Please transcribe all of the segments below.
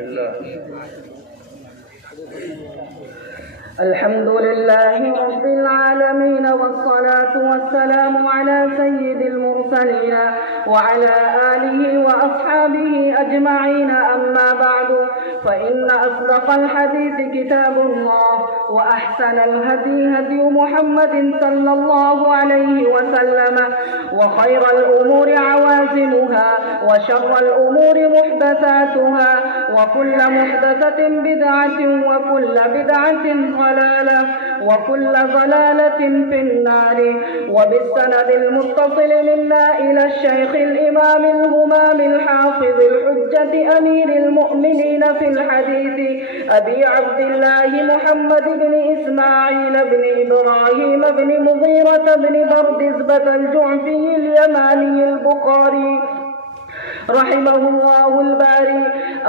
الله. الحمد لله رب العالمين، والصلاة والسلام على سيد المرسلين وعلى آله وأصحابه أجمعين. أما بعد، فإن أصدق الحديث كتاب الله، وأحسن الهدي هدي محمد صلى الله عليه وسلم، وخير الأمور عوازمها، وشر الأمور محدثاتها، وكل محدثة بدعة، وكل بدعة ضلالة، وكل ضلالة في النار. وبالسند المتصل منا إلى الشيخ الإمام الهمام الحافظ الحجة أمير المؤمنين في الحديث أبي عبد الله محمد بن إسماعيل بن إبراهيم بن مغيرة بن بردزبة الجعفي اليماني البخاري رحمه الله الباري.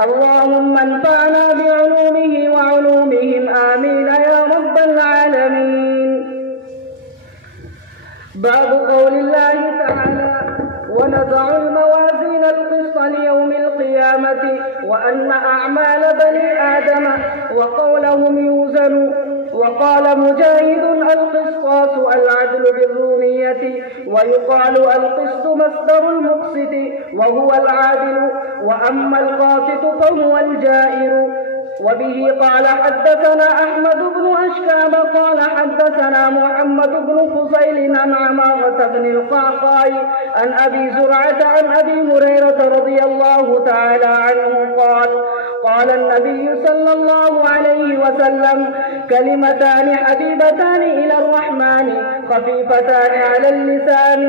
اللهم انفعنا بعلومه وعلومهم، آمين يا رب العالمين. باب قول الله تعالى: ونضع الموازين القسط ليوم القيامة وأن أعمال بني آدم وقولهم يوزن. وقال مجاهد: القسطاس العدل بالرومية، ويقال القسط مصدر المقسط وهو العادل، وأما القاسط فهو الجائر. وبه قال حدثنا أحمد بن أشكاب قال حدثنا محمد بن فضيل عن عمارة بن القعقاع عن أبي زرعة عن أبي هريرة رضي الله تعالى عنه قال: قال النبي صلى الله عليه وسلم: كلمتان حبيبتان إلى الرحمن خفيفتان على اللسان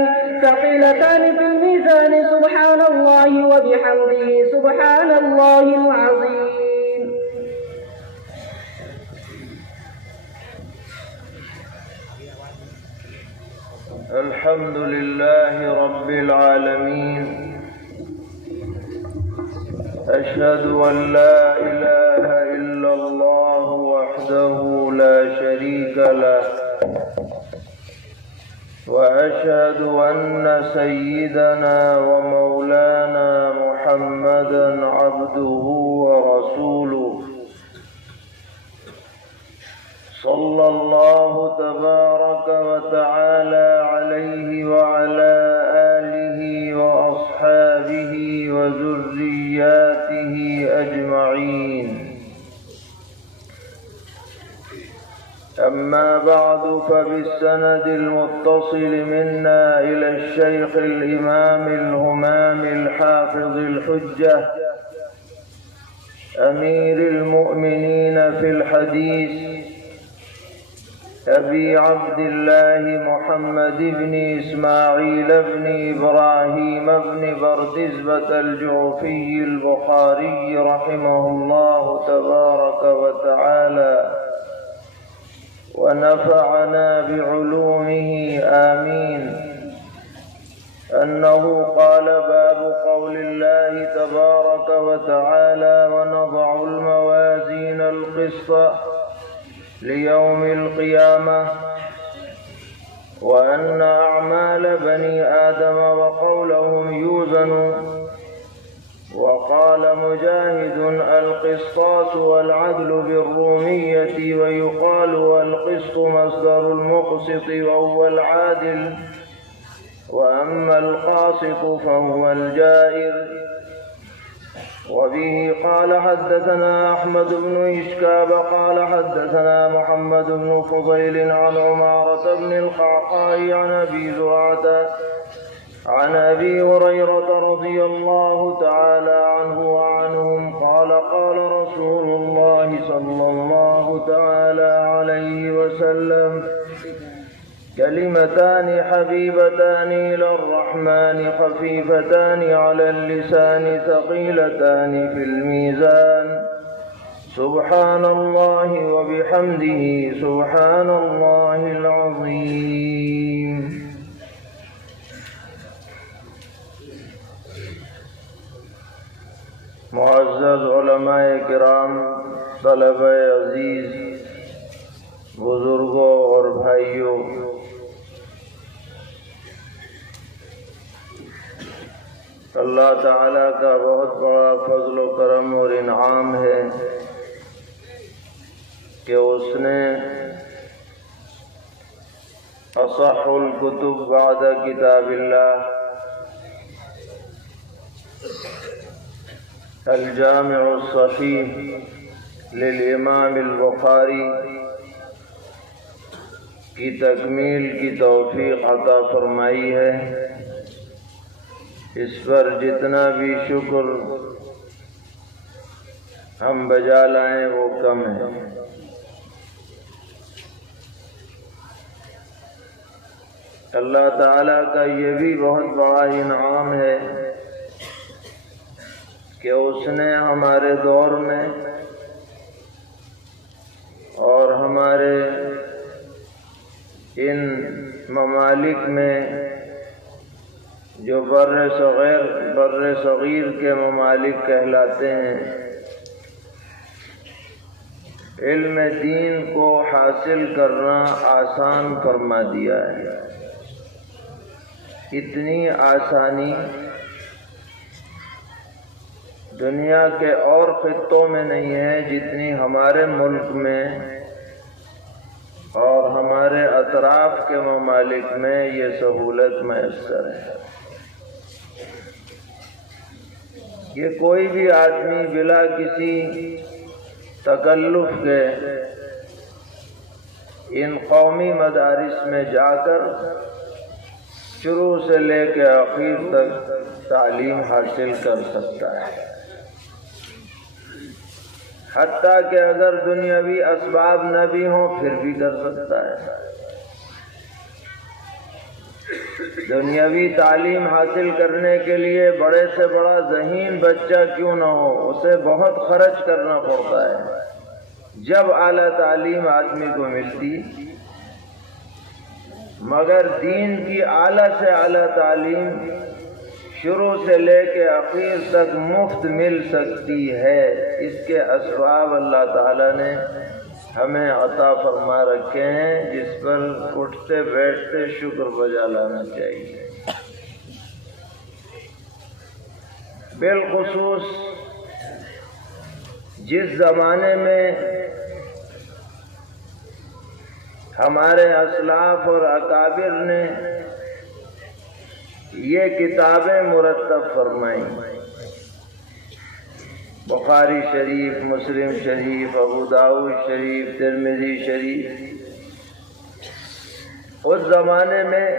ثقيلتان في الميزان، سبحان الله وبحمده سبحان الله العظيم. الحمد لله رب العالمين، أشهد أن لا إله إلا الله وحده لا شريك له، وأشهد أن سيدنا ومولانا محمدا عبده ورسوله، صلى الله تبارك وتعالى عليه وعلى آله وأصحابه وذرياته أجمعين. أما بعد، فبالسند المتصل منا إلى الشيخ الإمام الهمام الحافظ الحجة أمير المؤمنين في الحديث أبي عبد الله محمد بن إسماعيل بن إبراهيم بن بردزبة الجعفي البخاري رحمه الله تبارك وتعالى، ونفعنا بعلومه آمين، أنه قال: باب قول الله تبارك وتعالى: ونضع الموازين القسط ليوم القيامة وأن أعمال بني آدم وقولهم يوزن. وقال مجاهد: القسطاس والعدل بالرومية، ويقال القسط مصدر المقسط وهو العادل، وأما القاسط فهو الجائر. وبه قال حدثنا أحمد بن إشكاب قال حدثنا محمد بن فضيل عن عمارة بن القعقاع عن أبي زرعة عن أبي هريرة رضي الله تعالى عنه وعنهم قال: قال رسول الله صلى الله تعالى عليه وسلم: كلمتان حبيبتان إلى الرحمن خفيفتان على اللسان ثقيلتان في الميزان، سبحان الله وبحمده سبحان الله العظيم. معزز علماء کرام، طلبہ عزیز، بزرگوں اور بھائیوں، اللہ تعالیٰ کا بہت بڑا فضل و کرم اور انعام کہ اس نے اصح الکتب بعد کتاب اللہ الجامع الصحیح للامام البخاری کی تکمیل کی توفیق عطا فرمائی ہے۔ اس پر جتنا بھی شکر ہم بجا لائیں وہ کم ہے۔ اللہ تعالیٰ کا یہ بھی بہت بڑا انعام ہے کہ اس نے ہمارے دور میں اور ہمارے ان ممالک میں جو بر صغیر کے ممالک کہلاتے ہیں، علم دین کو حاصل کرنا آسان فرما دیا ہے۔ اتنی آسانی دنیا کے اور خطوں میں نہیں ہے جتنی ہمارے ملک میں اور ہمارے اطراف کے ممالک میں یہ سہولت میسر ہے۔ یہ کوئی بھی آدمی بلا کسی تکلف کے ان قومی مدارس میں جا کر شروع سے لے کے آخر تک تعلیم حاصل کر سکتا ہے۔ حتیٰ کہ اگر دنیاوی اسباب نہ بھی ہوں پھر بھی کر سکتا ہے۔ دنیاوی تعلیم حاصل کرنے کے لیے بڑے سے بڑا ذہین بچہ کیوں نہ ہو، اسے بہت خرچ کرنا پڑتا ہے جب اعلیٰ تعلیم آدمی کو ملتی، مگر دین کی اعلیٰ سے اعلیٰ تعلیم شروع سے لے کے آخر تک مفت مل سکتی ہے۔ اس کے اسباب اللہ تعالیٰ نے ہمیں عطا فرما رکھے ہیں، جس پر اٹھتے بیٹھتے شکر بجا لانا چاہیے۔ بالخصوص جس زمانے میں ہمارے اسلاف اور اکابر نے یہ کتابیں مرتب فرمائیں، بخاری شریف، مسلم شریف، ابو داؤد شریف، ترمذی شریف، اس زمانے میں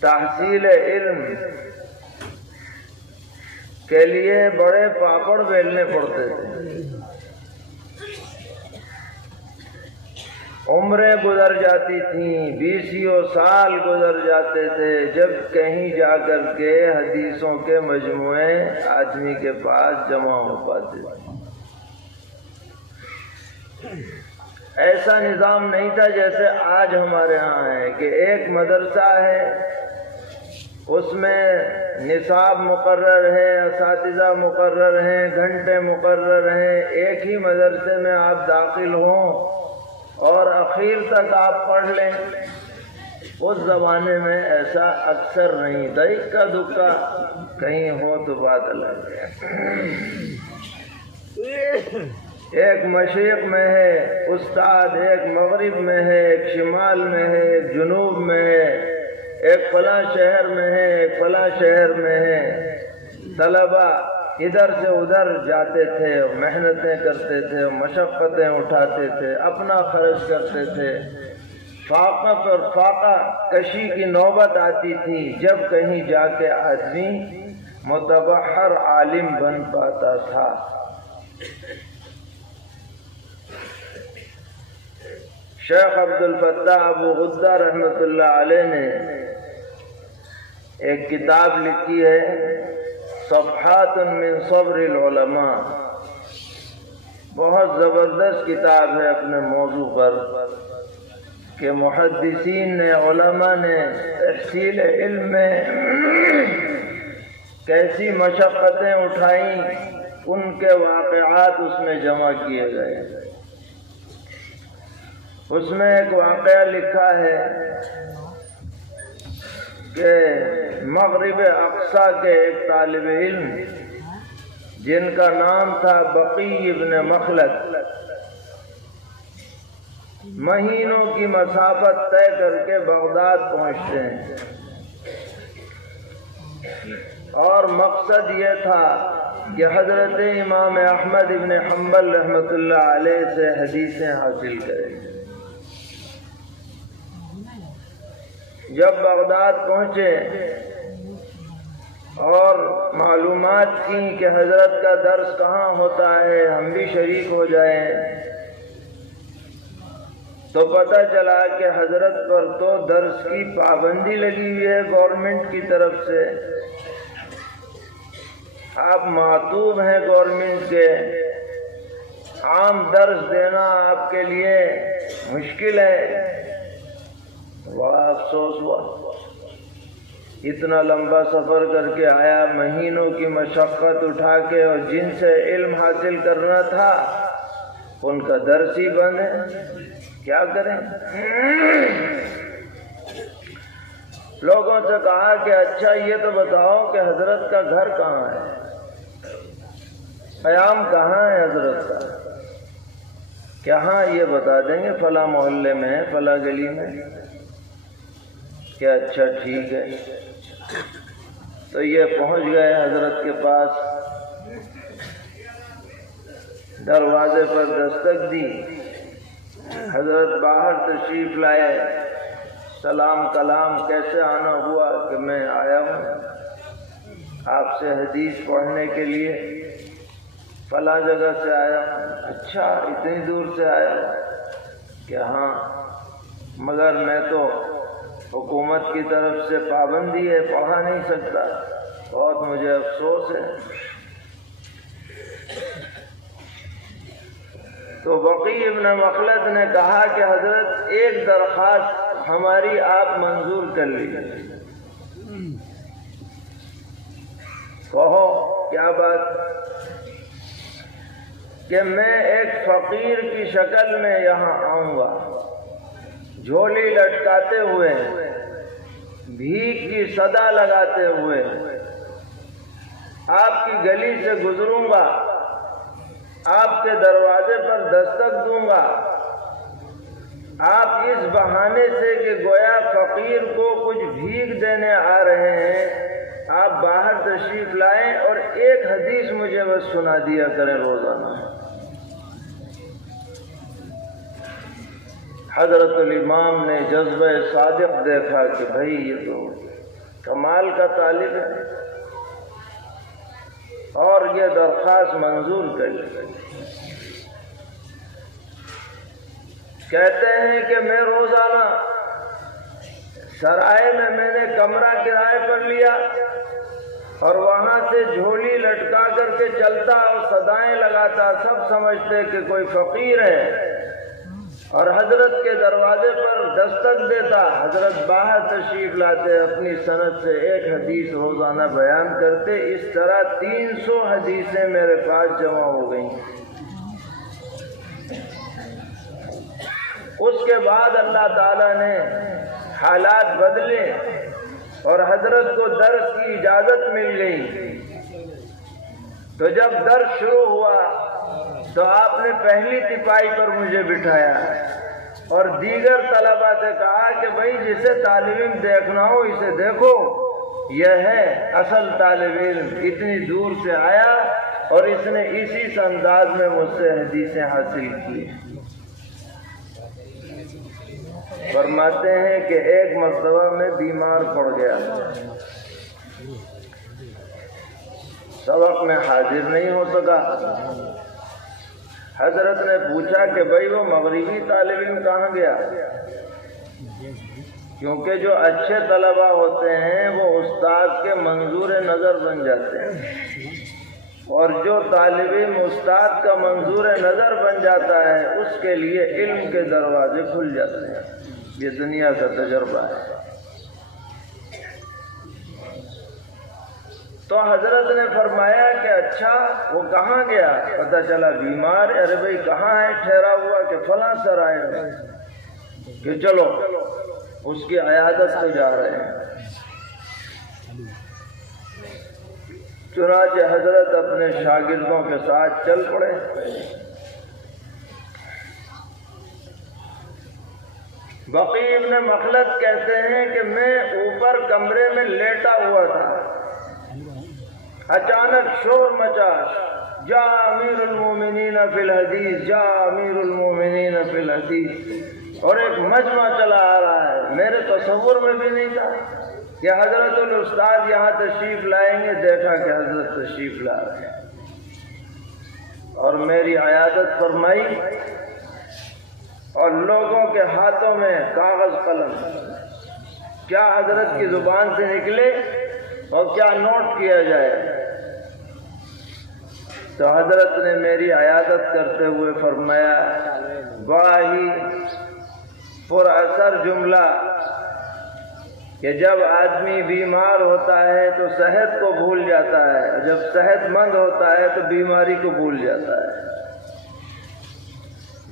تحصیل علم کے لیے بڑے پاپڑ بیلنے پڑتے تھے۔ عمریں گزر جاتی تھیں، 20 سال گزر جاتے تھے جب کہیں جا کر کے حدیثوں کے مجموعے آدمی کے پاس جمع ہو پاتے تھے۔ ایسا نظام نہیں تھا جیسے آج ہمارے ہاں ہے کہ ایک مدرسہ ہے، اس میں نصاب مقرر ہے، اساتذہ مقرر ہیں، گھنٹے مقرر ہیں، ایک ہی مدرسے میں آپ داخل ہوں اور اخیر تک آپ پڑھ لیں۔ اس زمانے میں ایسا اکثر نہیں تھا، اکا دکا کہیں ہو تو بات الگ ہے۔ ایک مشرق میں ہے استاد، ایک مغرب میں ہے، ایک شمال میں ہے، ایک جنوب میں ہے، ایک فلاں شہر میں ہے، ایک فلاں شہر میں ہے۔ طلبہ ادھر سے ادھر جاتے تھے، محنتیں کرتے تھے، مشقتیں اٹھاتے تھے، اپنا خرچ کرتے تھے۔ فاقہ پر فاقہ کشی کی نوبت آتی تھی جب کہیں جا کے آدمی متبحر عالم بن پاتا تھا۔ شیخ عبد الفتاح ابو غدہ رحمۃ اللہ علیہ نے ایک کتاب لکھی ہے، صفحات من صبر العلماء، بہت زبردست کتاب ہے اپنے موضوع پر کہ محدثین نے، علماء نے تحصیل علم میں کیسی مشقتیں اٹھائیں، ان کے واقعات اس میں جمع کیے گئے۔ اس میں ایک واقعہ لکھا ہے کہ مغرب اقصی کے ایک طالب علم جن کا نام تھا بقی ابن مخلد، مہینوں کی مسافت طے کر کے بغداد پہنچتے ہیں، اور مقصد یہ تھا کہ حضرت امام احمد ابن حنبل رحمۃ اللہ علیہ سے حدیثیں حاصل کریں۔ جب بغداد پہنچے اور معلومات کی کہ حضرت کا درس کہاں ہوتا ہے، ہم بھی شریک ہو جائیں، تو پتہ چلا کہ حضرت پر تو درس کی پابندی لگی ہوئی ہے گورنمنٹ کی طرف سے، آپ معطوب ہیں گورنمنٹ کے، عام درس دینا آپ کے لیے مشکل ہے۔ بڑا افسوس ہوا، اتنا لمبا سفر کر کے آیا، مہینوں کی مشقت اٹھا کے، اور جن سے علم حاصل کرنا تھا ان کا درس ہی بند ہے، کیا کریں؟ لوگوں سے کہا کہ اچھا یہ تو بتاؤ کہ حضرت کا گھر کہاں ہے، قیام کہاں ہے حضرت کا؟ کہ ہاں یہ بتا دیں گے فلاں محلے میں ہے، فلاں گلی میں۔ کہ اچھا ٹھیک ہے، تو یہ پہنچ گئے حضرت کے پاس، دروازے پر دستک دی، حضرت باہر تشریف لائے، سلام کلام کیسے آنا ہوا کہ میں آیا ہوں آپ سے حدیث پڑھنے کے لیے، فلاں جگہ سے آیا۔ اچھا اتنی دور سے آیا؟ کہ ہاں، مگر میں تو حکومت کی طرف سے پابندی ہے، پڑھا نہیں سکتا، بہت مجھے افسوس ہے۔ تو بقی ابن مخلد نے کہا کہ حضرت ایک درخواست ہماری آپ منظور کر لیجیے۔ کہو کیا بات؟ کہ میں ایک فقیر کی شکل میں یہاں آؤں گا، جھولی لٹکاتے ہوئے، بھیک کی صدا لگاتے ہوئے آپ کی گلی سے گزروں گا، آپ کے دروازے پر دستک دوں گا، آپ اس بہانے سے کہ گویا فقیر کو کچھ بھیک دینے آ رہے ہیں، آپ باہر تشریف لائیں اور ایک حدیث مجھے بس سنا دیا کریں روزانہ۔ حضرت الامام نے جذبہ صادق دیکھا کہ بھائی یہ تو کمال کا طالب ہے، اور یہ درخواست منظور کر لی۔ کہتے ہیں کہ میں روزانہ سرائے میں نے کمرہ کرائے پر لیا، اور وہاں سے جھولی لٹکا کر کے چلتا اور صدائیں لگاتا، سب سمجھتے کہ کوئی فقیر ہے، اور حضرت کے دروازے پر دستک دیتا، حضرت باہر تشریف لاتے، اپنی سند سے ایک حدیث روزانہ بیان کرتے۔ اس طرح 300 حدیثیں میرے پاس جمع ہو گئیں۔ اس کے بعد اللہ تعالیٰ نے حالات بدلے اور حضرت کو درس کی اجازت مل گئی۔ تو جب درس شروع ہوا تو آپ نے پہلی تپائی پر مجھے بٹھایا اور دیگر طلباء سے کہا کہ بھائی جسے طالب علم دیکھنا ہو اسے دیکھو، یہ ہے اصل طالب علم، اتنی دور سے آیا اور اس نے اسی انداز میں مجھ سے حدیثیں حاصل کی۔ فرماتے ہیں کہ ایک مرتبہ میں بیمار پڑ گیا، سبق میں حاضر نہیں ہو سکا۔ حضرت نے پوچھا کہ بھائی وہ مغربی طالب علم کہاں گیا؟ کیونکہ جو اچھے طلباء ہوتے ہیں وہ استاد کے منظور نظر بن جاتے ہیں، اور جو طالب علم استاد کا منظور نظر بن جاتا ہے اس کے لیے علم کے دروازے کھل جاتے ہیں۔ یہ دنیا کا تجربہ ہے۔ تو حضرت نے فرمایا کہ اچھا وہ کہاں گیا؟ پتہ چلا بیمار۔ ارے بھائی کہاں ہے؟ ٹھہرا ہوا کہ فلاں سرائے ہے، کہ چلو اس کی عیادت کو جا رہے ہیں۔ چنانچہ حضرت اپنے شاگردوں کے ساتھ چل پڑے۔ بقی ابن مخلد کہتے ہیں کہ میں اوپر کمرے میں لیٹا ہوا تھا، اچانک شور مچا، جا امیر المومنین فی الحدیث، جا امیر المومنین فی الحدیث، اور ایک مجمع چلا آ رہا ہے۔ میرے تصور میں بھی نہیں تھا کہ حضرت الاستاذ یہاں تشریف لائیں گے، دیکھا کہ حضرت تشریف لا رہے ہیں اور میری عیادت فرمائی، اور لوگوں کے ہاتھوں میں کاغذ قلم، کیا حضرت کی زبان سے نکلے اور کیا نوٹ کیا جائے۔ تو حضرت نے میری عیادت کرتے ہوئے فرمایا، بڑا ہی پر اثر جملہ کہ جب آدمی بیمار ہوتا ہے تو صحت کو بھول جاتا ہے، اور جب صحت مند ہوتا ہے تو بیماری کو بھول جاتا ہے۔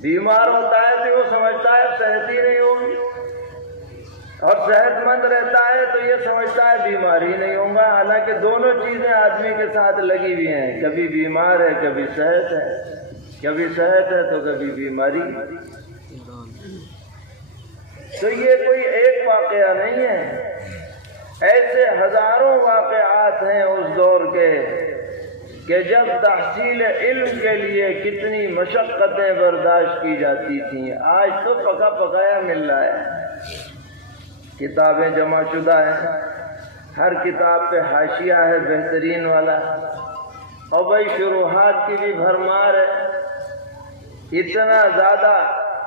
بیمار ہوتا ہے تو وہ سمجھتا ہے صحت ہی نہیں ہوگی، اور صحت مند رہتا ہے تو یہ سمجھتا ہے بیماری نہیں ہوگا، حالانکہ دونوں چیزیں آدمی کے ساتھ لگی ہوئی ہیں، کبھی بیمار ہے کبھی صحت ہے، کبھی صحت ہے تو کبھی بیماری۔ تو یہ کوئی ایک واقعہ نہیں ہے، ایسے ہزاروں واقعات ہیں اس دور کے کہ جب تحصیل علم کے لیے کتنی مشقتیں برداشت کی جاتی تھیں۔ آج تو پکا پکایا مل رہا ہے، کتابیں جمع شدہ ہیں، ہر کتاب پہ حاشیہ ہے بہترین والا، اور بھائی شروحات کی بھی بھرمار ہے۔ اتنا زیادہ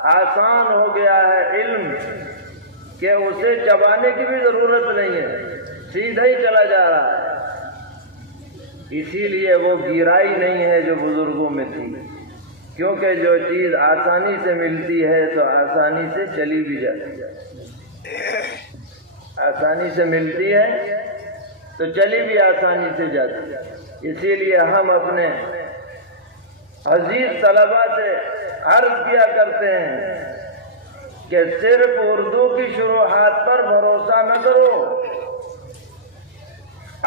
آسان ہو گیا ہے علم کہ اسے چبانے کی بھی ضرورت نہیں ہے، سیدھا ہی چلا جا رہا ہے۔ اسی لیے وہ گیرائی نہیں ہے جو بزرگوں میں تھی، کیونکہ جو چیز آسانی سے ملتی ہے تو آسانی سے چلی بھی جاتی ہے، آسانی سے ملتی ہے تو چلی بھی آسانی سے جاتی ہے۔ اسی لیے ہم اپنے عزیز طلباء سے عرض کیا کرتے ہیں کہ صرف اردو کی شروحات پر بھروسہ نہ کرو،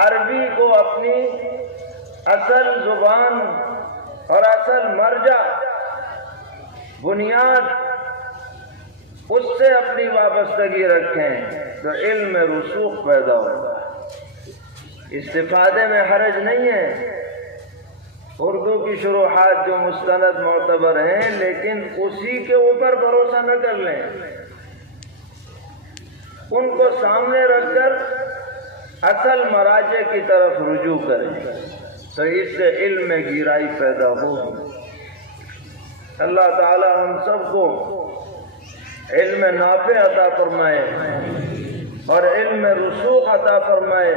عربی کو اپنی اصل زبان اور اصل مرجع بنیاد اس سے اپنی وابستگی رکھیں تو علم میں رسوخ پیدا ہوگا۔ استفادے میں حرج نہیں ہے، اردو کی شروحات جو مستند معتبر ہیں، لیکن اسی کے اوپر بھروسہ نہ کر لیں، ان کو سامنے رکھ کر اصل مراجع کی طرف رجوع کریں تو اس سے علم میں گہرائی پیدا ہوگی۔ اللہ تعالی ہم سب کو علم نافع عطا فرمائے اور علم رسوخ عطا فرمائے،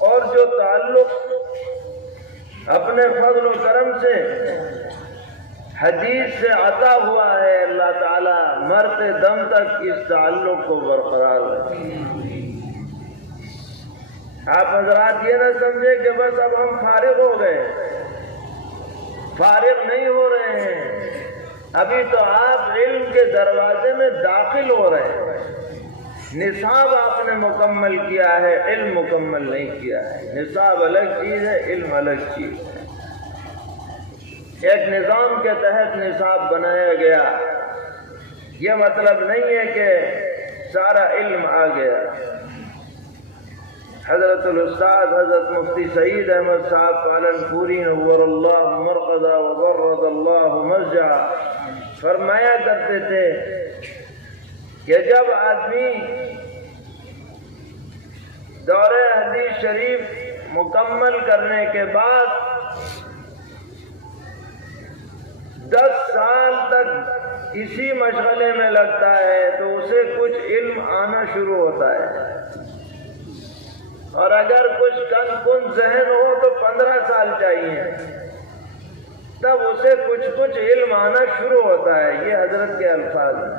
اور جو تعلق اپنے فضل و کرم سے حدیث سے عطا ہوا ہے، اللہ تعالی مرتے دم تک اس تعلق کو برقرار رکھے۔ آپ حضرات یہ نہ سمجھے کہ بس اب ہم فارغ ہو گئے، فارغ نہیں ہو رہے ہیں، ابھی تو آپ علم کے دروازے میں داخل ہو رہے ہیں۔ نصاب آپ نے مکمل کیا ہے، علم مکمل نہیں کیا ہے۔ نصاب الگ چیز ہے، علم الگ چیز ہے۔ ایک نظام کے تحت نصاب بنایا گیا، یہ مطلب نہیں ہے کہ سارا علم آ گیا۔ حضرت الاستاذ حضرت مفتی سعید احمد صاحب پالنپوری نور اللہ مرقدہ وبرد اللہ مرجع فرمایا کرتے تھے کہ جب آدمی دورہ حدیث شریف مکمل کرنے کے بعد 10 سال تک اسی مشغلے میں لگتا ہے تو اسے کچھ علم آنا شروع ہوتا ہے، اور اگر کچھ کن کن ذہن ہو تو 15 سال چاہیے، تب اسے کچھ علم آنا شروع ہوتا ہے۔ یہ حضرت کے الفاظ ہیں۔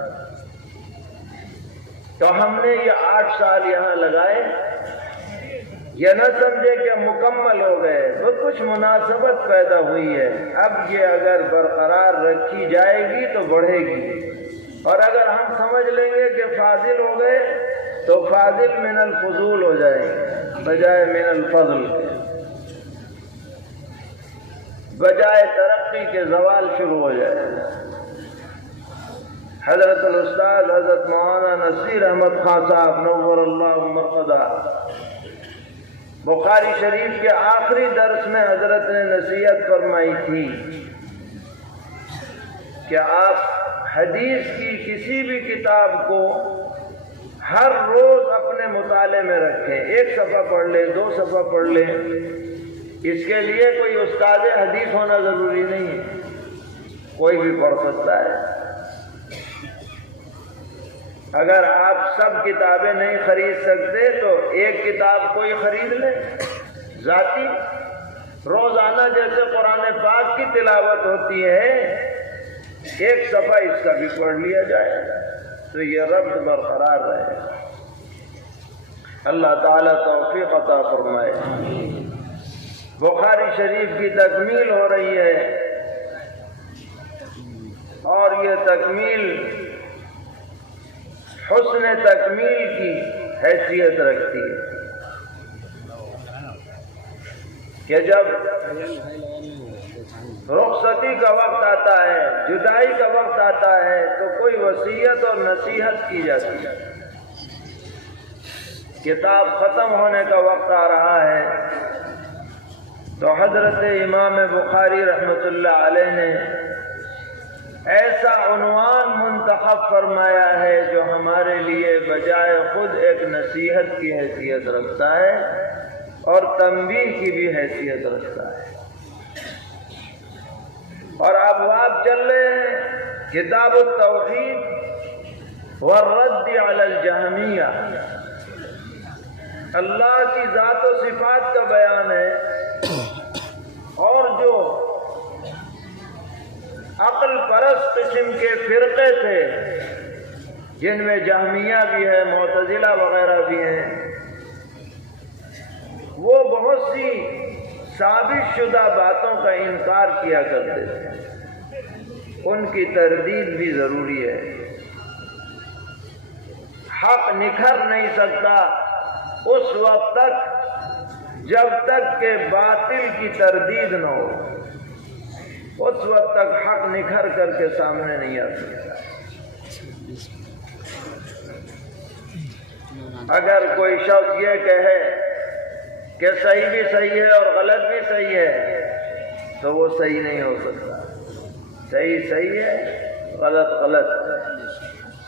تو ہم نے یہ 8 سال یہاں لگائے، یہ نہ سمجھے کہ مکمل ہو گئے، تو کچھ مناسبت پیدا ہوئی ہے۔ اب یہ اگر برقرار رکھی جائے گی تو بڑھے گی، اور اگر ہم سمجھ لیں گے کہ فاضل ہو گئے تو فاضل من الفضول ہو جائیں گے بجائے من الفضل کے، بجائے ترقی کے زوال شروع ہو جائے گا۔ حضرت الاستاذ حضرت مولانا نصیر احمد خان صاحب نور اللہ مرقدہ، بخاری شریف کے آخری درس میں حضرت نے نصیحت فرمائی تھی کہ آپ حدیث کی کسی بھی کتاب کو ہر روز اپنے مطالعے میں رکھیں، 1 صفحہ پڑھ لیں، 2 صفحہ پڑھ لیں۔ اس کے لیے کوئی استاد حدیث ہونا ضروری نہیں ہے، کوئی بھی پڑھ سکتا ہے۔ اگر آپ سب کتابیں نہیں خرید سکتے تو ایک کتاب کوئی خرید لیں ذاتی، روزانہ جیسے قرآن پاک کی تلاوت ہوتی ہے 1 صفحہ اس کا بھی پڑھ لیا جائے تو یہ ربط برقرار رہے۔ اللہ تعالیٰ توفیق عطا فرمائے۔ بخاری شریف کی تکمیل ہو رہی ہے اور یہ تکمیل حسن تکمیل کی حیثیت رکھتی ہے کہ جب رخصتی کا وقت آتا ہے، جدائی کا وقت آتا ہے تو کوئی وصیت اور نصیحت کی جاتی ہے۔ کتاب ختم ہونے کا وقت آ رہا ہے تو حضرت امام بخاری رحمۃ اللہ علیہ نے ایسا عنوان منتخب فرمایا ہے جو ہمارے لیے بجائے خود ایک نصیحت کی حیثیت رکھتا ہے اور تنبیہ کی بھی حیثیت رکھتا ہے۔ اور ابواب چل رہے ہیں، کتاب التوحید والرد علی الجہمیہ، اللہ کی ذات و صفات کا بیان ہے، اور جو عقل پرست قسم کے فرقے تھے جن میں جہمیہ بھی ہے، معتزلہ وغیرہ بھی ہیں، وہ بہت سی ثابت شدہ باتوں کا انکار کیا کرتے تھے، ان کی تردید بھی ضروری ہے۔ حق نکھر نہیں سکتا اس وقت تک جب تک کہ باطل کی تردید نہ ہو، اس وقت تک حق نکھر کر کے سامنے نہیں آ سکتا۔ اگر کوئی شخص یہ کہے کہ صحیح بھی صحیح ہے اور غلط بھی صحیح ہے تو وہ صحیح نہیں ہو سکتا۔ صحیح صحیح ہے، غلط غلط ہے۔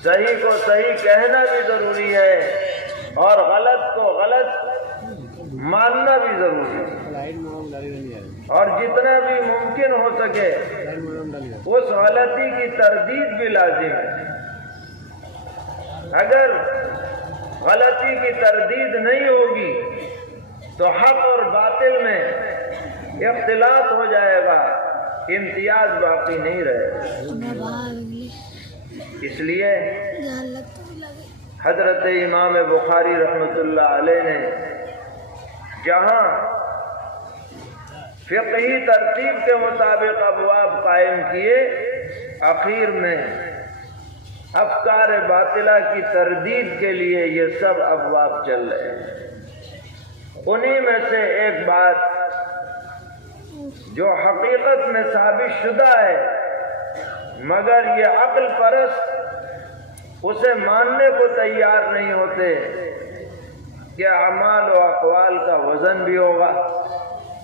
صحیح کو صحیح کہنا بھی ضروری ہے اور غلط کو غلط ماننا بھی ضروری ہے، اور جتنا بھی ممکن ہو سکے اس غلطی کی تردید بھی لازم ہے۔ اگر غلطی کی تردید نہیں ہوگی تو حق اور باطل میں اختلاط ہو جائے گا، امتیاز باقی نہیں رہے گا۔ اس لیے حضرت امام بخاری رحمۃ اللہ علیہ نے جہاں فقہی ترتیب کے مطابق ابواب قائم کیے، اخیر میں افکار باطلہ کی تردید کے لیے یہ سب ابواب چل رہے ہیں۔ انہی میں سے ایک بات جو حقیقت میں ثابت شدہ ہے مگر یہ عقل پرست اسے ماننے کو تیار نہیں ہوتے کہ اعمال و اقوال کا وزن بھی ہوگا،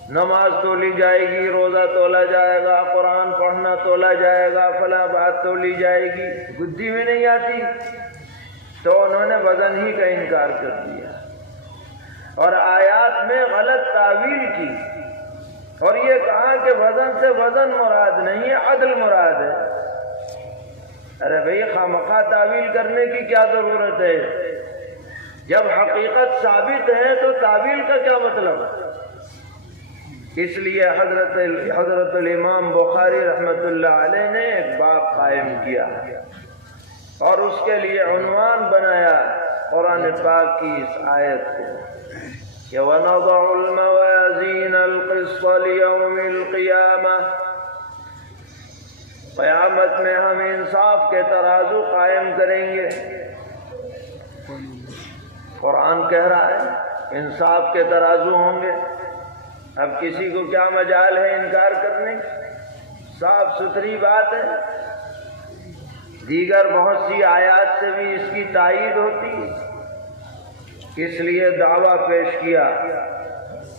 نماز تولی جائے گی، روزہ تولا جائے گا، قرآن پڑھنا تولا جائے گا، فلاں بات تولی جائے گی، بدھی میں نہیں آتی، تو انہوں نے وزن ہی کا انکار کر دیا اور آیات میں غلط تعویل کی اور یہ کہا کہ وزن سے وزن مراد نہیں ہے، عدل مراد ہے۔ ارے بھئی خامخواہ تعویل کرنے کی کیا ضرورت ہے؟ جب حقیقت ثابت ہے تو تعویل کا کیا مطلب؟ اس لیے حضرت الامام بخاری رحمۃ اللہ علیہ نے ایک باب قائم کیا اور اس کے لیے عنوان بنایا قرآن پاک کی اس آیت کو کہ وَنَضَعُ الْمَوَازِينَ الْقِسْطَ لِيَوْمِ الْقِيَامَةِ، قیامت میں ہم انصاف کے ترازو قائم کریں گے۔ قرآن کہہ رہا ہے انصاف کے ترازو ہوں گے، اب کسی کو کیا مجال ہے انکار کرنے؟ صاف ستھری بات ہے۔ دیگر بہت سی آیات سے بھی اس کی تائید ہوتی ہے، اس لیے دعویٰ پیش کیا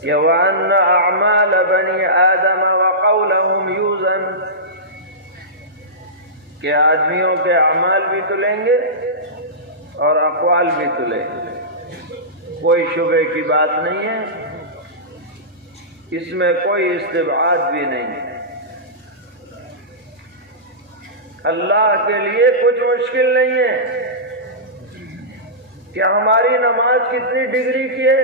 کہ وَأَنَّ أَعْمَالَ بَنِي آدَمَ وَقَوْلَهُمْ يُوزَنُ، کہ آدمیوں کے اعمال بھی تلیں گے اور اقوال بھی تلیں گے، کوئی شبہ کی بات نہیں ہے، اس میں کوئی استبعاد بھی نہیں ہے۔ اللہ کے لیے کچھ مشکل نہیں ہے کہ ہماری نماز کتنی ڈگری کی ہے،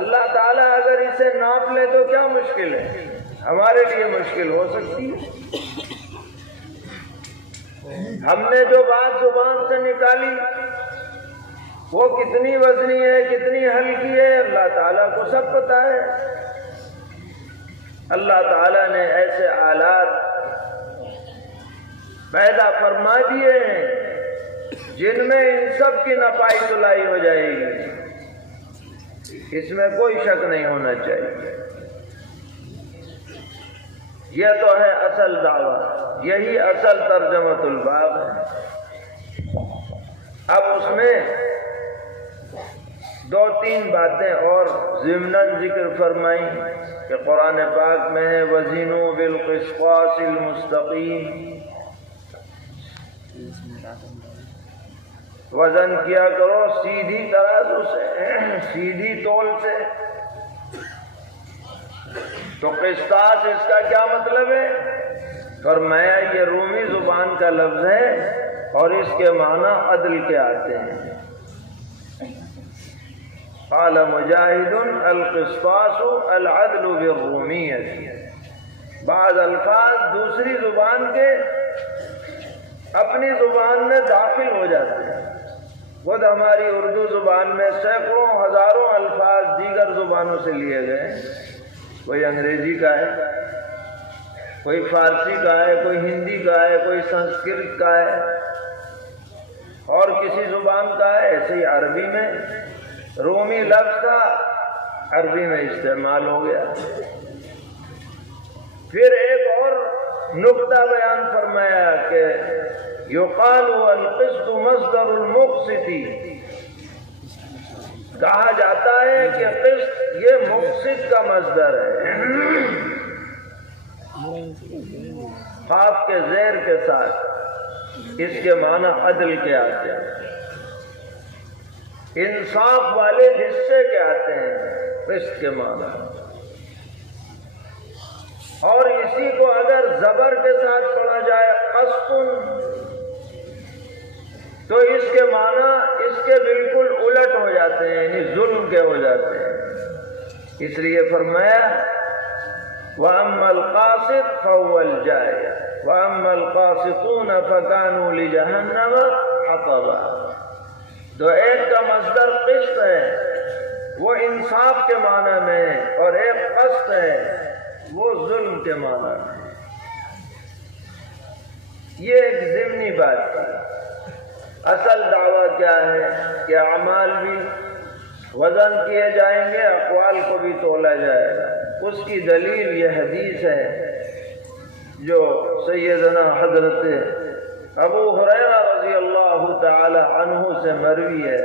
اللہ تعالیٰ اگر اسے ناپ لے تو کیا مشکل ہے، ہمارے لیے مشکل ہو سکتی ہے۔ ہم نے جو بات زبان سے نکالی وہ کتنی وزنی ہے، کتنی ہلکی ہے، اللہ تعالیٰ کو سب پتہ ہے۔ اللہ تعالیٰ نے ایسے آلات پیدا فرما دیے ہیں جن میں ان سب کی نپائی تلائی ہو جائے گی، اس میں کوئی شک نہیں ہونا چاہیے۔ یہ تو ہے اصل دعویٰ، یہی اصل ترجمۃ الباب ہے۔ اب اس میں دو تین باتیں اور ضمناً ذکر فرمائیں کہ قرآن پاک میں ہے وَزِنُوا بِالْقِسْطَاسِ الْمُسْتَقِيمِ، وزن کیا کرو سیدھی ترازو سے، سیدھی تول سے۔ تو قسطاس اس کا کیا مطلب ہے؟ فرمایا یہ رومی زبان کا لفظ ہے اور اس کے معنی عدل کے آتے ہیں۔ قال مجاہد القسطاس العدل بالرومیہ، بعض الفاظ دوسری زبان کے اپنی زبان میں داخل ہو جاتے ہیں۔ خود ہماری اردو زبان میں سینکڑوں ہزاروں الفاظ دیگر زبانوں سے لیے گئے، کوئی انگریزی کا ہے، کوئی فارسی کا ہے، کوئی ہندی کا ہے، کوئی سنسکرت کا ہے اور کسی زبان کا ہے، ایسے ہی عربی میں رومی لفظ کا عربی میں استعمال ہو گیا۔ پھر ایک اور نقطہ بیان فرمایا کہ یقال القسط مصدر المقسط، کہا جاتا ہے کہ قسط یہ مقسط کا مصدر ہے، خاف کے زیر کے ساتھ، اس کے معنی عدل کے آتے ہیں، انصاف والے حصے کے آتے ہیں قسط کے معنی۔ اور اسی کو اگر زبر کے ساتھ پڑھا جائے قسط، تو اس کے معنی اس کے بالکل الٹ ہو جاتے ہیں، یعنی ظلم کے ہو جاتے ہیں۔ اس لیے فرمایا وَأَمَّا الْقَاسِطُ فَهُوَ الْجَائِعُ وَأَمَّا الْقَاسِطُونَ فَكَانُوا لِجَهَنَّمَ حَطَبًا۔ تو ایک کا مصدر قسط ہے، وہ انصاف کے معنی میں ہے، اور ایک قسط ہے، وہ ظلم کے معنی میں۔ یہ ایک ضمنی بات ہے۔ اصل دعویٰ کیا ہے کہ اعمال بھی وزن کیے جائیں گے، اقوال کو بھی تولا جائے گا۔ اس کی دلیل یہ حدیث ہے جو سیدنا حضرت ابو ہریرہ رضی اللہ تعالی عنہ سے مروی ہے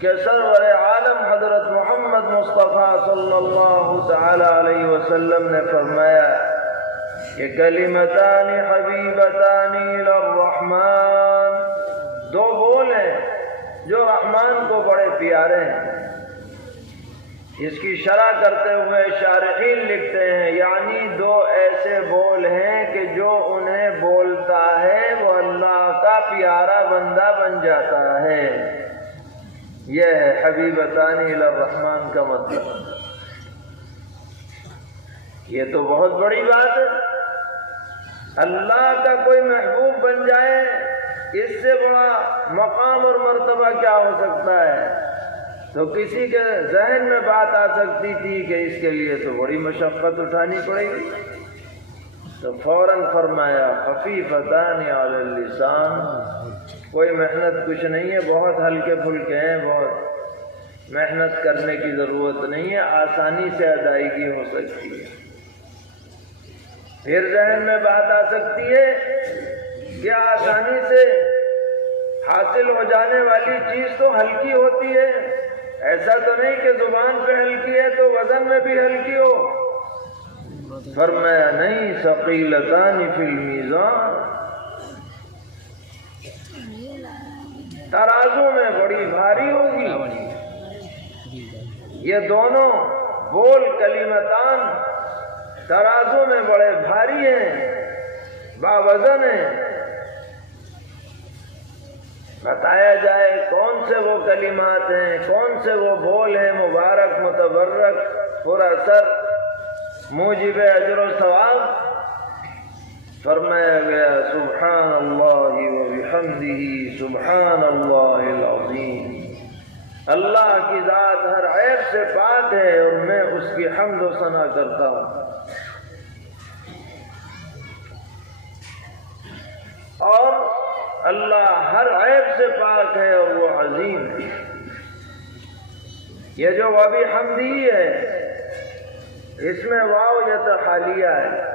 کہ سرور عالم حضرت محمد مصطفیٰ صلی اللہ تعالی علیہ وسلم نے فرمایا کہ کلمتان حبیبتان للرحمن، دو بول ہیں جو رحمان کو بڑے پیارے ہیں۔ اس کی شرح کرتے ہوئے شارحین لکھتے ہیں یعنی دو ایسے بول ہیں کہ جو انہیں بولتا ہے وہ اللہ کا پیارا بندہ بن جاتا ہے۔ یہ ہے حبیبتان للرحمن کا مطلب۔ یہ تو بہت بڑی بات ہے، اللہ کا کوئی محبوب بن جائے، اس سے بڑا مقام اور مرتبہ کیا ہو سکتا ہے؟ تو کسی کے ذہن میں بات آ سکتی تھی کہ اس کے لیے تو بڑی مشقت اٹھانی پڑے گی، تو فوراً فرمایا خفیفتان علی اللسان، کوئی محنت کچھ نہیں ہے، بہت ہلکے پھلکے ہیں، بہت محنت کرنے کی ضرورت نہیں ہے، آسانی سے ادائیگی ہو سکتی ہے۔ پھر ذہن میں بات آ سکتی ہے کہ آسانی سے حاصل ہو جانے والی چیز تو ہلکی ہوتی ہے، ایسا تو نہیں کہ زبان پہ ہلکی ہے تو وزن میں بھی ہلکی ہو۔ فرمایا نہیں، ثقیلتان فی المیزان، ترازو میں بڑی بھاری ہوگی۔ یہ دونوں بول کلمتان ترازو میں بڑے بھاری ہیں، باوزن ہیں۔ بتایا جائے کون سے وہ کلمات ہیں، کون سے وہ بول ہیں مبارک متبرک پر اثر موجب اجر و ثواب۔ فرمایا گیا سبحان اللہ و بحمدہ سبحان اللہ العظیم، اللہ کی ذات ہر عیب سے پاک ہے اور میں اس کی حمد و ثنا کرتا ہوں، اور اللہ ہر عیب سے پاک ہے اور وہ عظیم ہے۔ یہ جو وبحمدہ ہے اس میں واو یتحالیہ ہے،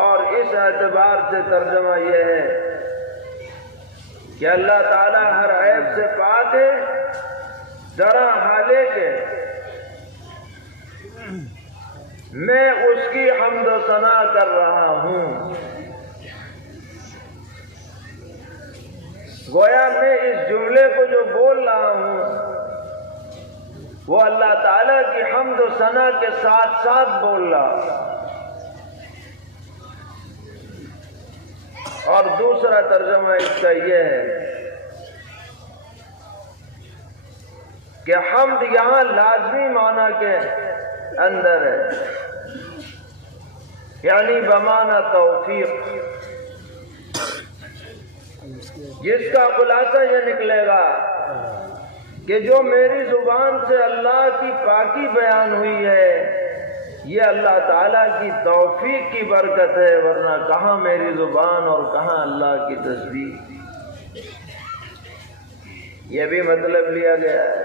اور اس اعتبار سے ترجمہ یہ ہے کہ اللہ تعالیٰ ہر عیب سے پاک ہے، ذرا حالے کے میں اس کی حمد و ثنا کر رہا ہوں۔ گویا میں اس جملے کو جو بول رہا ہوں وہ اللہ تعالیٰ کی حمد و ثنا کے ساتھ ساتھ بول رہا۔ اور دوسرا ترجمہ اس کا یہ ہے کہ حمد یہاں لازمی معنی کے اندر ہے، یعنی بمعنی توفیق، جس کا خلاصہ یہ نکلے گا کہ جو میری زبان سے اللہ کی پاکی بیان ہوئی ہے یہ اللہ تعالیٰ کی توفیق کی برکت ہے، ورنہ کہاں میری زبان اور کہاں اللہ کی تسبیح۔ یہ بھی مطلب لیا گیا ہے۔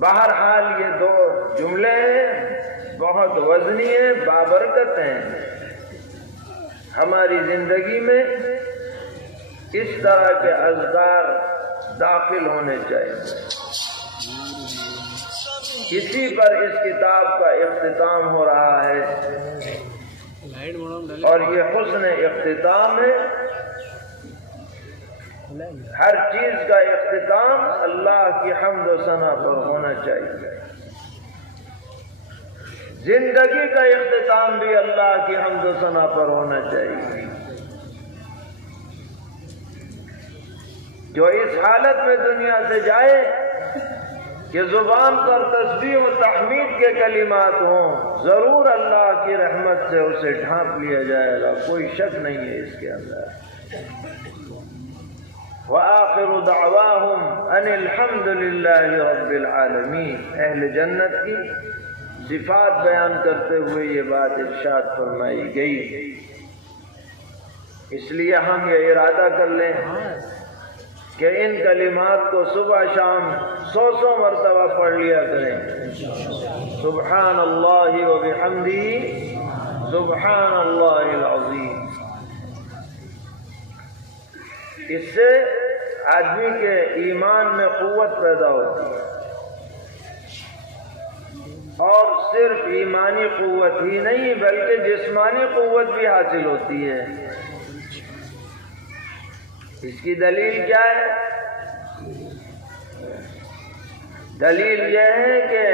بہرحال یہ دو جملے ہیں، بہت وزنی ہیں، بابرکت ہیں۔ ہماری زندگی میں اس طرح کے اذکار داخل ہونے چاہیے۔ اسی پر اس کتاب کا اختتام ہو رہا ہے، اور یہ حسن اختتام ہے۔ ہر چیز کا اختتام اللہ کی حمد و ثنا پر ہونا چاہیے، زندگی کا اختتام بھی اللہ کی حمد و ثنا پر ہونا چاہیے۔ جو اس حالت میں دنیا سے جائے کہ زبان پر تسبیح و تحمید کے کلمات ہوں، ضرور اللہ کی رحمت سے اسے ڈھانپ لیا جائے گا، کوئی شک نہیں ہے اس کے اندر۔ وآخر دعواہم ان الحمد للہ رب العالمین، اہل جنت کی صفات بیان کرتے ہوئے یہ بات ارشاد فرمائی گئی۔ اس لیے ہم یہ ارادہ کر لیں کہ ان کلمات کو صبح شام 100 مرتبہ پڑھ لیا کریں۔ سبحان اللہ و بحمدہ سبحان اللہ العظیم۔ اس سے آدمی کے ایمان میں قوت پیدا ہوتی ہے، اور صرف ایمانی قوت ہی نہیں بلکہ جسمانی قوت بھی حاصل ہوتی ہے۔ اس کی دلیل کیا ہے؟ دلیل یہ ہے کہ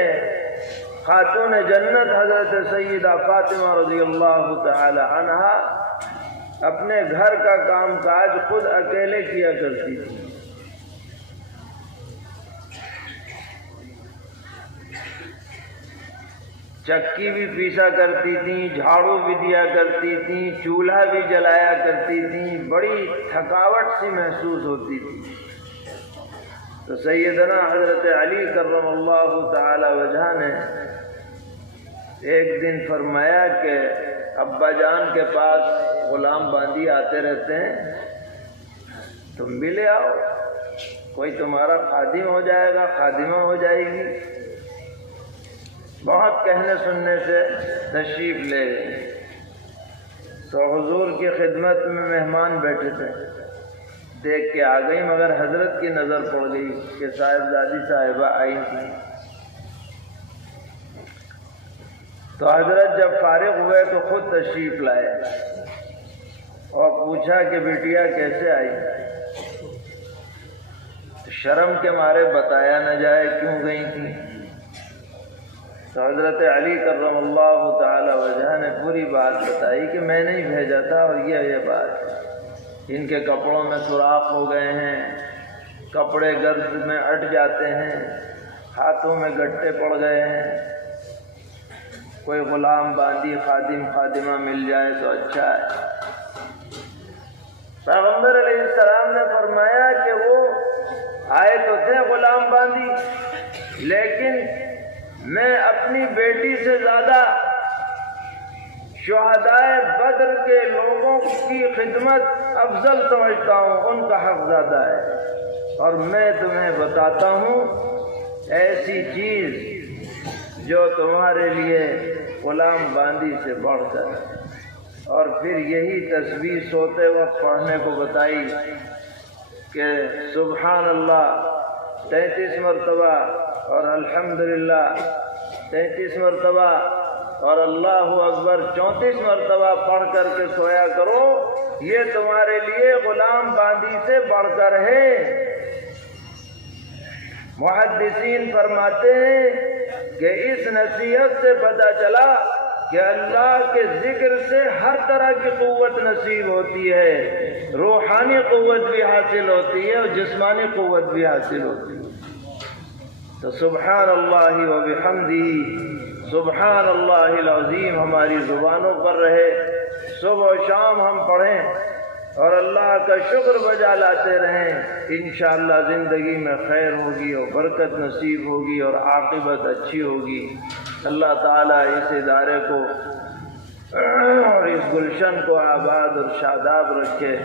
خاتون جنت حضرت سیدہ فاطمہ رضی اللہ تعالی عنہا اپنے گھر کا کام کاج خود اکیلے کیا کرتی تھی۔ چکی بھی پیسا کرتی تھیں، جھاڑو بھی دیا کرتی تھیں، چولہا بھی جلایا کرتی تھیں، بڑی تھکاوٹ سی محسوس ہوتی تھی۔ تو سیدنا حضرت علی کرم اللہ تعالی وجہ نے ایک دن فرمایا کہ ابا جان کے پاس غلام باندھی آتے رہتے ہیں، تم بھی لے آؤ، کوئی تمہارا خادم ہو جائے گا، خادمہ ہو جائے گی۔ بہت کہنے سننے سے تشریف لے گئی تو حضور کی خدمت میں مہمان بیٹھے تھے، دیکھ کے آ گئی، مگر حضرت کی نظر پڑ گئی کہ صاحبزادی صاحبہ آئی تھیں۔ تو حضرت جب فارغ ہوئے تو خود تشریف لائے اور پوچھا کہ بیٹیا کیسے آئی؟ شرم کے مارے بتایا نہ جائے کیوں گئی تھی۔ تو حضرت علی کرم اللہ تعالی وجہ نے پوری بات بتائی کہ میں نے ہی بھیجا تھا اور یہ بات ہے، ان کے کپڑوں میں سوراخ ہو گئے ہیں، کپڑے گرد میں اٹ جاتے ہیں، ہاتھوں میں گٹے پڑ گئے ہیں، کوئی غلام باندی خادم خادمہ مل جائے تو اچھا ہے۔ پیغمبر علیہ السلام نے فرمایا کہ وہ آئے تو تھے غلام باندی، لیکن میں اپنی بیٹی سے زیادہ شہدائے بدر کے لوگوں کی خدمت افضل سمجھتا ہوں، ان کا حق زیادہ ہے۔ اور میں تمہیں بتاتا ہوں ایسی چیز جو تمہارے لیے غلام باندی سے بڑھ کر، اور پھر یہی تسبیح سوتے وقت پڑھنے کو بتائی کہ سبحان اللہ 33 مرتبہ اور الحمدللہ 33 مرتبہ اور اللہ اکبر 34 مرتبہ پڑھ کر کے سویا کرو، یہ تمہارے لیے غلام باندی سے بڑھ کر ہے۔ محدثین فرماتے ہیں کہ اس نصیحت سے پتہ چلا کہ اللہ کے ذکر سے ہر طرح کی قوت نصیب ہوتی ہے، روحانی قوت بھی حاصل ہوتی ہے اور جسمانی قوت بھی حاصل ہوتی ہے۔ تو سبحان اللہ و بحمدہ، سبحان اللہ العظیم ہماری زبانوں پر رہے، صبح و شام ہم پڑھیں اور اللہ کا شکر بجا لاتے رہیں، انشاءاللہ زندگی میں خیر ہوگی اور برکت نصیب ہوگی اور عاقبت اچھی ہوگی۔ اللہ تعالیٰ اس ادارے کو اور اس گلشن کو آباد اور شاداب رکھے،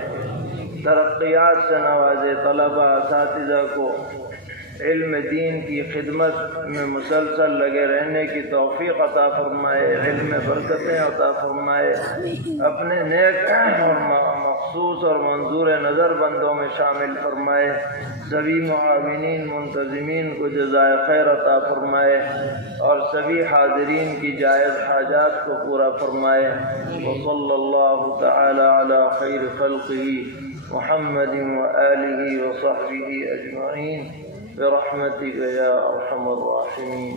ترقیات سے نوازے، طلبہ اساتذہ کو علم دین کی خدمت میں مسلسل لگے رہنے کی توفیق عطا فرمائے، علم میں برکتیں عطا فرمائے، اپنے نیک اور مخصوص اور منظور نظر بندوں میں شامل فرمائے، سبھی معاونین منتظمین کو جزائے خیر عطا فرمائے اور سبھی حاضرین کی جائز حاجات کو پورا فرمائے۔ وصلی اللہ تعالی علی خیر خلقہ محمد وآلہ وصحبہ اجمعین برحمتک یا ارحم الراحمین۔